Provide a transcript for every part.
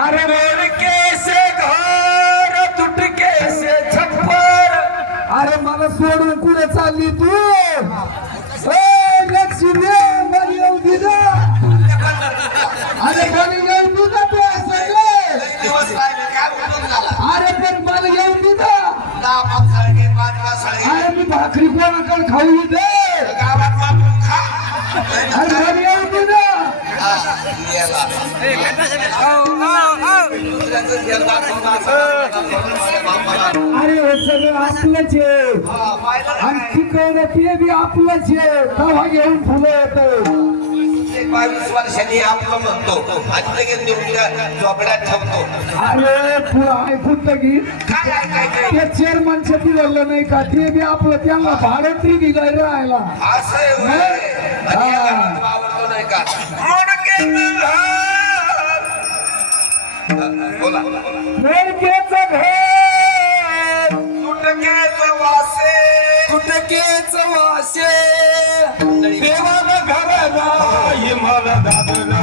अरे लड़के से घर तुटके से छप्पर. अरे मला सोडून कुठे चालली तू? लक्ष्मी मला येऊ दिला. अरे मला येऊ दिला तू सगळे. अरे पण मला येऊ दिला. अरे मी भाकरी कोणाकडे खाऊ दे. अरे मला येऊ दिला. अरे हे सगळं आपलंच आहे आणि तिकडे ते बी आपलंच आहे. तेव्हा घेऊन फुलं येत. 22 वर्षांनी आपलं म्हणतो आणि लगेच झोपड्यात ठेवतो. अरे पुढं ऐकून तर घे. ते चेअरमनचं दिलेलं नाही का? ते बी आपलं त्यांना भाडं तरी दिलंय राहायला. असं आवडतो नाही का? बोला लडकेचं घर तुटकेचं वासे तुटकेचं वासे देवानं घराला मला दादला.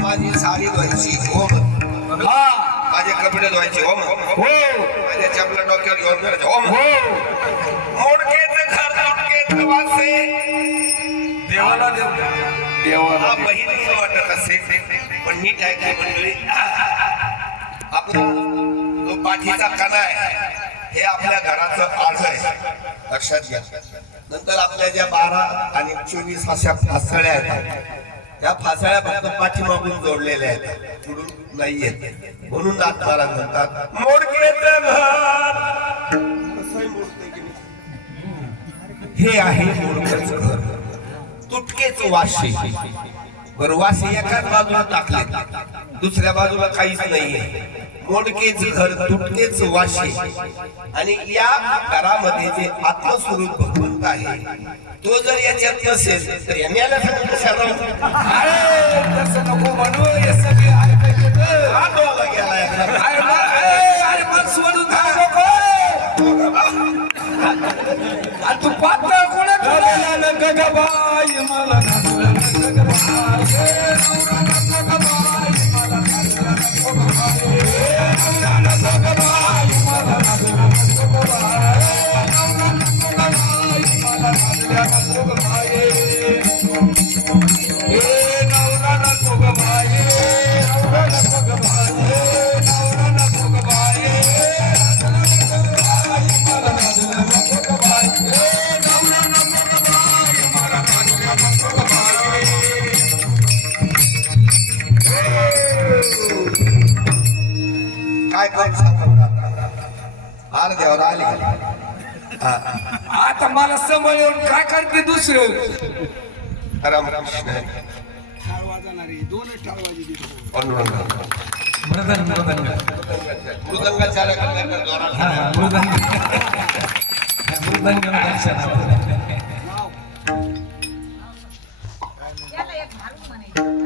माझी साडी धुवायची हो, माझे कपडे धुवायचे हो, माझ्या चपला डोक्यावर घेऊन फिरायचे हो. मोडकेचं घर तुटकेचं वासे देवाला देवाला बहीण वाटत असे पण नीट आहे काय मंडळी. आपला जो पाठीचा कणा आहे हे आपल्या घराचं आड आहे, लक्षात घ्या. नंतर आपल्या ज्या 12 आणि 24 अशा फासळ्या आहेत त्या फासळ्या फक्त पाठीमागून जोडलेल्या आहेत, पुढून नाहीयेत. म्हणून नाथ महाराज म्हणतात मोडकेचं घर हे आहे मोडकेचं घर तुटकेचं वाशी. बरं वाशी एकाच बाजूला टाकले, दुसऱ्या बाजूला काहीच नाहीये. मोडकेच घर तुटकेच वाशी. आणि या घरामध्ये जे आत्मस्वरूप भगवंत आहे तो जर याच्यात नसेल तर यांनी आला कशा राहून नको म्हणू. हे सगळे ऐकायचे गेला सोडून नको. तू पात्र कोणा गगबाई मला काय करू देवाला आले. आता मला समोर येऊन काय करते दुसरं. रामकृष्ण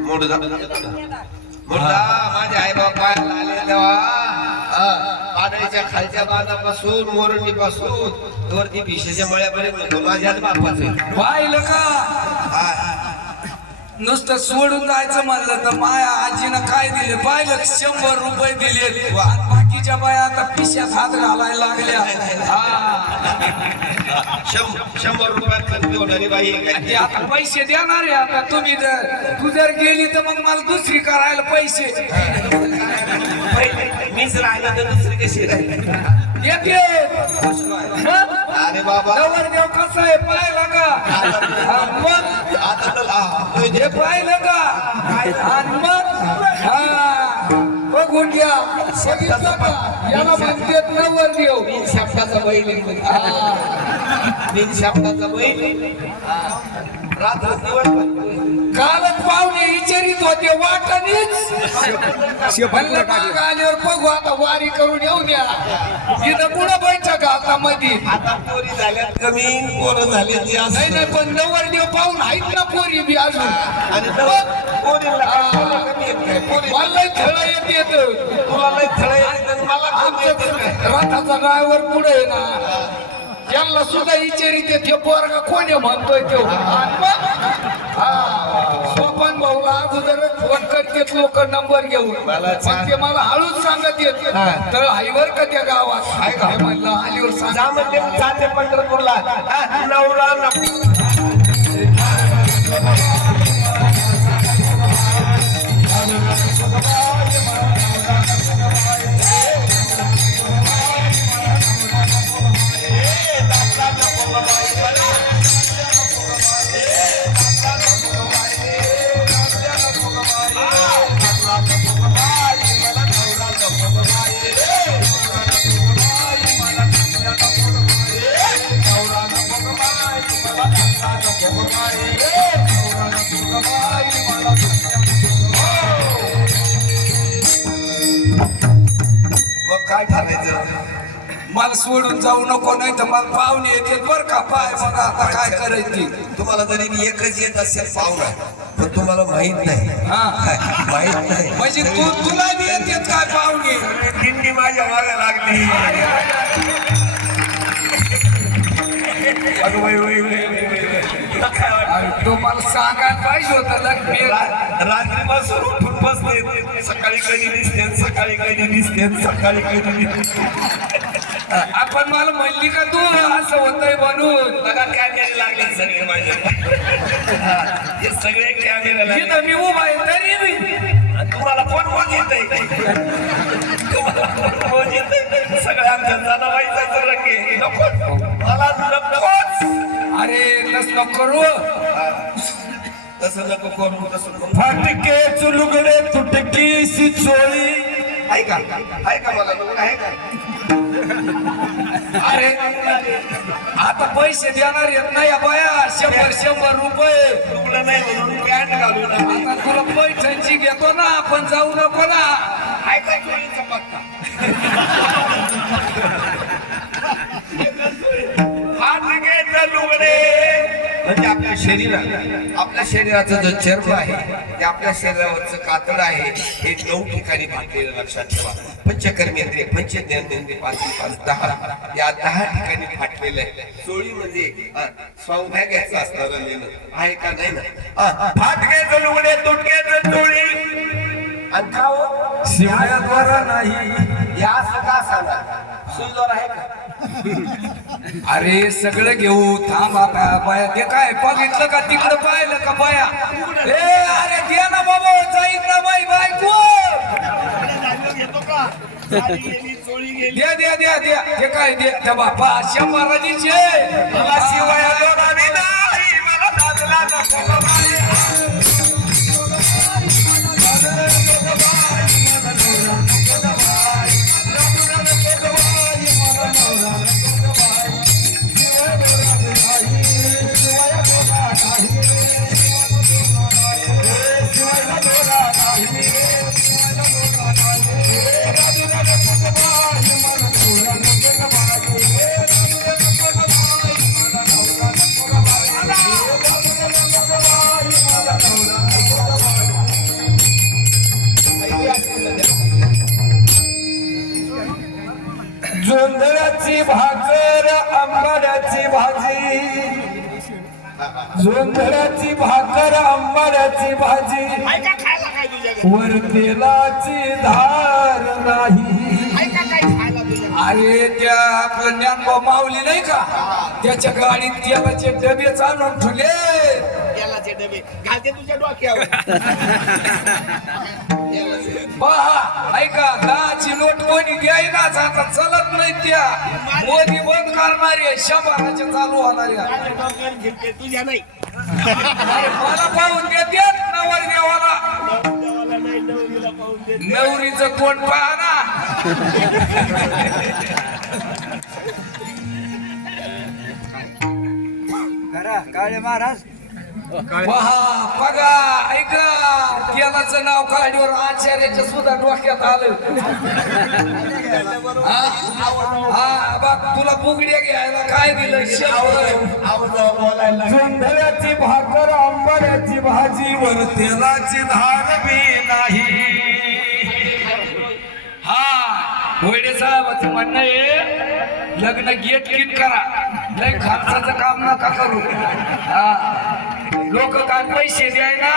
मृदंगाच्या मुर्दा माझे आई बाबा आले तेव्हा पाडळीच्या खालच्या बांधापासून मोरणीपासून वरती भिशेच्या मळ्यापर्यंत माझ्याच बापाचं पाहिलं का नुसतं सोडून जायचं म्हणलं तर माया आजीनं काय दिले पाहिलं 100 रुपये दिले आणि बाकीच्या बाया आता पिशात हात घालायला लागल्या शंभर रुपयात होणारी बाई आहे ते आता पैसे देणार आहे आता तुम्ही तू जर गेली तर मग मला दुसरी करायला पैसे मीच राहिला तर दुसरी कशी राहिली येते अरे बाबा नवरदेव कसा आहे पाहिला का मग आता तर हे पाहिलं का आणि मग बघून घ्या बघितलं का याला म्हणतात नवरदेव शाप्ताचा बैल शाप्ताचा बैल रात्र दिवस कालच पाहुणे विचारित होते वाटणीच म्हणलं माग आल्यावर बघू आता वारी करून येऊ द्या इथं पुढं बैठक आता मध्ये आता पोरी झाल्यात कमी पोरं झाले ते नाही नाही पण नवरदेव पाहून आहेत ना पोरी बी अजून आणि पोरीला कमी येत काय पोरी मला खेळ येत तुला लय थळ येत मला कमी येत रथाचा ड्रायव्हर पुढे आहे ना यांना सुद्धा विचारित ते पोरगा कोणी म्हणतोय तो सोपान भाऊला अगोदर फोन करतात लोक नंबर घेऊन पण ते मला हळूच सांगत येत तर हायवर का त्या गावात आहे का म्हणलं आलीवर जा म्हणजे जाते पंढरपूरला नवरा मग काय ठरायचं मला सोडून जाऊ नको नाही तर मला पाहुणे येते बर का पाय मग आता काय करायची तुम्हाला जरी एकच येत असेल पाहुणा पण तुम्हाला माहित नाही माहित नाही म्हणजे तुला बी येते काय पाहुणे दिंडी माझ्या मागे लागली अगं बाई, बाई, बाई, बाई, बाई. काय वाटलं? अरे तो मला सांगायला पाहिजे होतं लग्न रात्रीपासून उठून बसते सकाळी कधी दिसते सकाळी कधी दिसते सकाळी कधी दिसते आपण मला म्हणली का तू असं होतंय म्हणून बघा कॅमेरे लागले सगळे माझे हे सगळे कॅमेरे लागले इथं मी उभा आहे तरी मी तुम्हाला कोण कोण येत तुम्हाला कोण कोण येत सगळं आमच्या जनाबाईचा रंग आहे नको मला नकोच अरे तसं करू तसं नको करू तसं नको फटके चुलुगडे तुटकी सी चोळी आहे का मला नको आहे का अरे आता पैसे देणार येत नाही बाया 100 रुपये तुला नाही म्हणून पॅन्ट घालून आता तुला पैठणची घेतो ना आपण जाऊ नको ना आहे काय चोळीचा पत्ता म्हणजे आपल्या शरीराचं जो चर्म आहे ते आपल्या शरीरावरचं कातड आहे हे 9 ठिकाणी फाटलेलं लक्षात ठेवा पंचकर्मेंद्रिय पंचज्ञानेंद्रिय 5 10 या 10 ठिकाणी फाटलेलं आहे चोळी म्हणजे सौभाग्याचं असणारं लेणं आहे का नाही ना फाटके लुगडे तुटके चोळी आणि का हो शिवायाद्वारा नाही या सगळा सांगा सुंदर आहे का अरे सगळं घेऊ थांब आता बाया ते काय बघितलं का तिकडं पाहिलं का बाया ए अरे द्या ना बाबा जाईल ना बाई बायको द्या द्या द्या द्या ते काय द्या बापा 100 मला शिवाया दोनावी नाही मला दादला नको भाकर आंबाड्याची भाजी, जोंधळ्याची भाकर आंबाड्याची भाजी, ऐका खायला काय तुझ्या वर तेलाची धार नाही. ऐका काय खायला तुझ्या अरे त्या आपलं ज्ञानभाऊ माऊली नाही का, त्याच्या गाडीत तेलाचे डबे चालून ठेवले. तेलाचे डबे घालते तुझ्या डोक्यावर तेलाचे. पहा ऐका, 10ची नोट कोणी द्यायनाच आता चलत नाही. त्या मोदी बंद करणारे 100च्या चालू होणाऱ्या. माझ्या डोक्यावर घेतले तुझ्या नाही. अरे मला पाहून देतात नवर देवाला. देवाला नाही नवरीला पाहून देत. नवरीचं तोंड पहा ना. काळे महाराज पहा बघा ऐका, तेलाचं नाव काढल्यावर आचार्याच्या सुद्धा डोक्यात आलं. हा बघ, तुला बुगड्या घ्यायला काय दिलं? जोंधळ्याची भाकर आंबाड्याची भाजी, वर तेलाची धार बी नाही. हा वैडे साहेबाचं म्हणणं आहे, लग्न गेट किट करा, लय खर्चाचं काम नका करू. हा लोक काय पैसे द्यायना,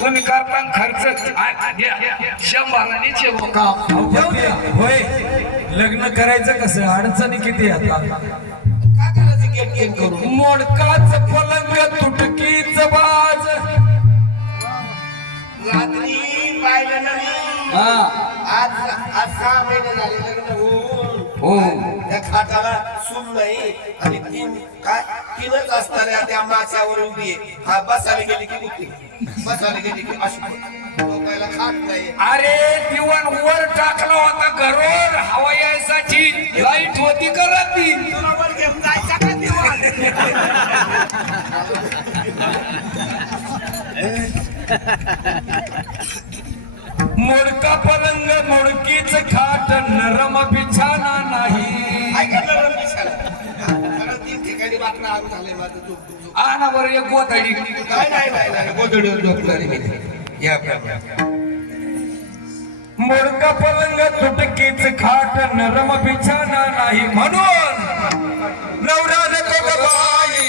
तुम्ही करता खर्च 100 होय. लग्न करायचं कसं, अडचणी किती आता. काय करायचं गेट गेट करून. मोडकाच पलंग तुटकीच बाज. रात्री पाहिलं नाही. आज 6 महिने झाले लग्न होऊन. हो त्या खाटाला सून नाही आणि तीनच असणाऱ्या त्या माशावर उभी आहे. हा बसायला गेली की उठते, बसायला गेली की अशी झोपायला खाट नाही. अरे दिवाण वर टाकला होता घरोर हवा यायसाठी, लाईट होती करत ती. बरोबर घेऊन जायचा का दिवाण. मोडका पलंग मोडकीच खाट, नरम बिछाना नाही. ऐकलं बरं दिसायला. 3 ठिकाणी बातम्या आणून झाले माझं झोप. आणा बरं एक गोधडी. नाही गोधडीवर झोपणार मी. या मोडका पलंग तुटकीच खाट, नरम बिछाना नाही. म्हणून नवरा देतो ग बाई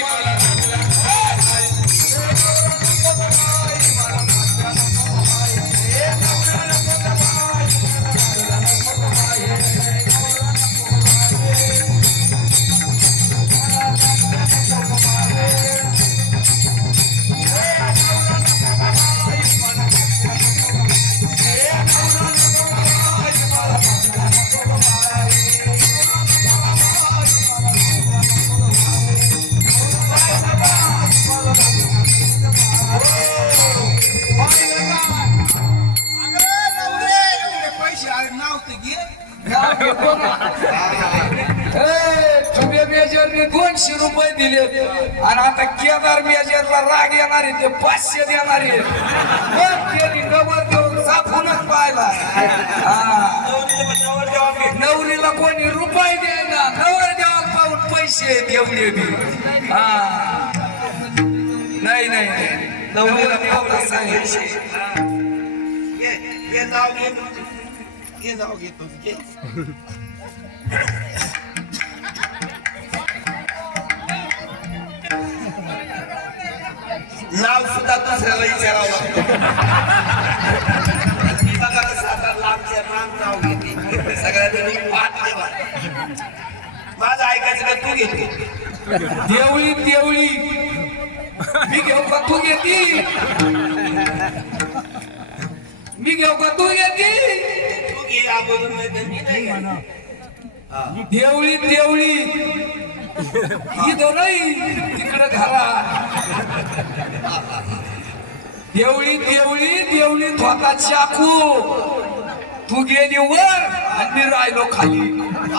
तुम्ही मेजरने 200 रुपये दिले आणि आता केदार मेजरला राग येणार आहे, ते 500 देणार आहे. नवर देऊन सापूनच पाहिला. नवरीला कोणी रुपये द्यायला, नवर द्यावा पाहून पैसे देऊन बी. हा नाही नाही नवरीला पाहून सांगायचे. हे नाव घे, हे नाव घेतो घे. नाव सुद्धा दुसऱ्याला विचारावं लागतं. बघा कसं आता लांबच्या लांब नाव घेते. सगळ्यांनी पाठ देवा. माझं ऐकायचं का तू घेतो. देवळी देवळी मी घेऊ का तू घेती, मी घेऊ का तू घेती. तू घे अगोदर नाही तर मी नाही घेणार. देवळी देवळी इथं नाही, तिकडं घाला. देवळी देवळी देवळीत होता चाकू, तू गेली वर आणि मी राहिलो खाली.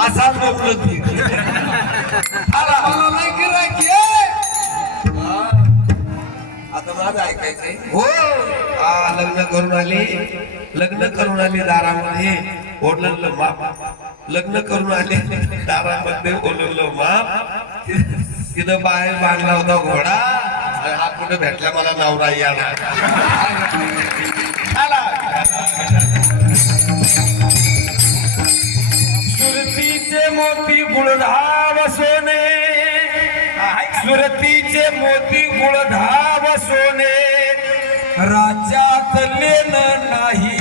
असा बोलत आला मला नाही गिरायक. आता माझं ऐकायचंय. हो लग्न करून आले दारामध्ये ओढलं माप. लग्न करून आले दारामध्ये ओढलं माप. तिथं बाहेर बांधला होता घोडा आणि हा कुठे भेटला मला नवरा याला. सुरतीचे मोती गुळधाव सोने सुरतीचे मोती गुळधाव सोने राज्यात लेन नाही.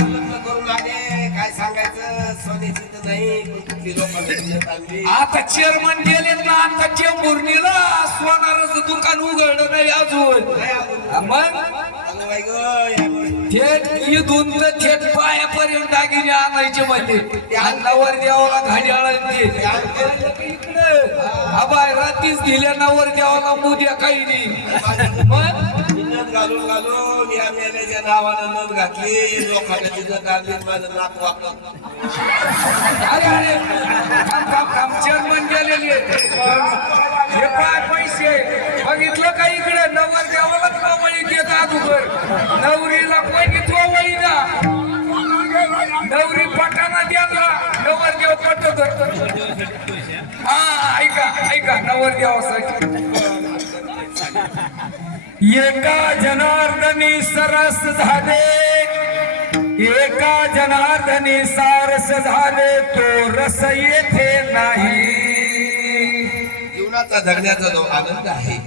लग्न करून आले काय सांगायचं सोन्याची तर नाही पण कुठली लोकांना आणली. आता चेअरमन गेलेत ना आता चेंबुर्णीला सोनाराचं दुकान उघडलं नाही अजून. मग अगं बाई गं, यामुळे थेट इथून तर थेट पायापर्यंत दागिने आणायचे म्हणजे अन्नावर देवाला घड्याळ इकडे आबाय रात्रीच दिल्या नावर देवाला मोद्या काही नाही. मग नथ घालून घालून या मेल्याच्या नावानं नथ घातली लोकांना तिथं घालली माझं नाक वापरत. अरे अरे थांब चेअरमन गेलेली हे काय पैसे बघितलं का इकडे नवर देवालाच नवळी देत अगोदर नवरीला कोणी वळी ना नवरी पटाना द्याला नवर देव पटत. हा ऐका नवर देवासाठी एका जनार्दनी सरस झाले एका जनार्दनी सारस झाले तो रस येथे नाही. जीवनाचा जगण्याचा जो आनंद आहे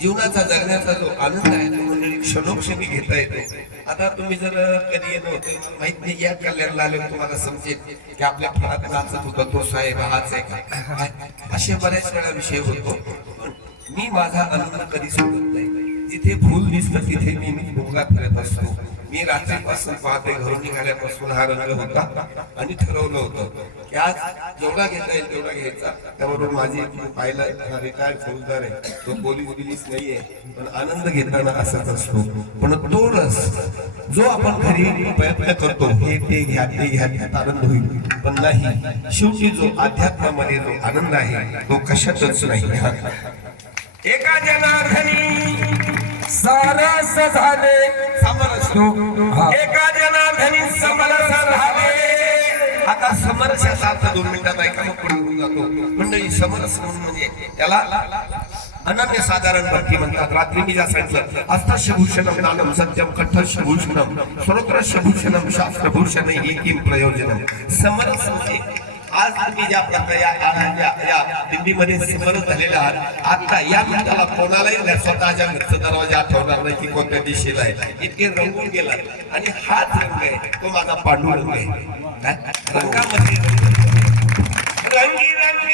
जीवनाचा जगण्याचा जो आनंद आहे तो मंडळी क्षणोक्षणी घेता येतो. आता तुम्ही जर कधी येणं होतं माहित नाही या कल्याणला आले तुम्हाला समजेल की आपल्या फळात नाचत होता तो साहेब हाच आहे का असे बऱ्याच वेळा विषय होतो. मी माझा आनंद कधी सोडत नाही. जिथे फुल दिसतं तिथे मी भोंगा फिरत असतो. मी रात्रीपासून पाहते घरून निघाल्यापासून हा रंग होता आणि ठरवलं होतं की आज जेवढा घेता येईल तेवढा घ्यायचा. त्यावरून माझी पाहिला रिटायर्ड फौजदार आहे तो पोलीस नाहीये पण आनंद घेताना असाच असतो. पण तो रस जो आपण घरी प्रयत्न करतो हे ते घ्या ते घ्या त्यात आनंद होईल पण नाही शेवटी जो अध्यात्मामध्ये जो आनंद आहे तो कशातच नाही. एका जनार्दनी सारस झाले एका जनार्दनी समरस झाले. आता समरसाचा अर्थ 2 मिनिटात ऐका मग पुढे होऊन जातो. मंडळी समरस म्हणजे त्याला अनन्य साधारण भक्ती म्हणतात. रात्री मी ज्या सांगितलं अष्टभूषणम दानम सत्यम कंठभूषणम सर्वत्रभूषणम शास्त्रभूषण एकीम प्रयोजनम. समरस म्हणजे आज तुम्ही ज्या प्रकारे या दिंडीमध्ये समरस झालेला आहात आता या मिनिटाला कोणालाही स्वतःच्या घरचा दरवाजा आठवणार नाही की कोणत्या दिशेला आहे. इतके रंगून गेला आणि हाच रंग आहे तो माझा पांडुरंग आहे. रंगामध्ये रंगी रंग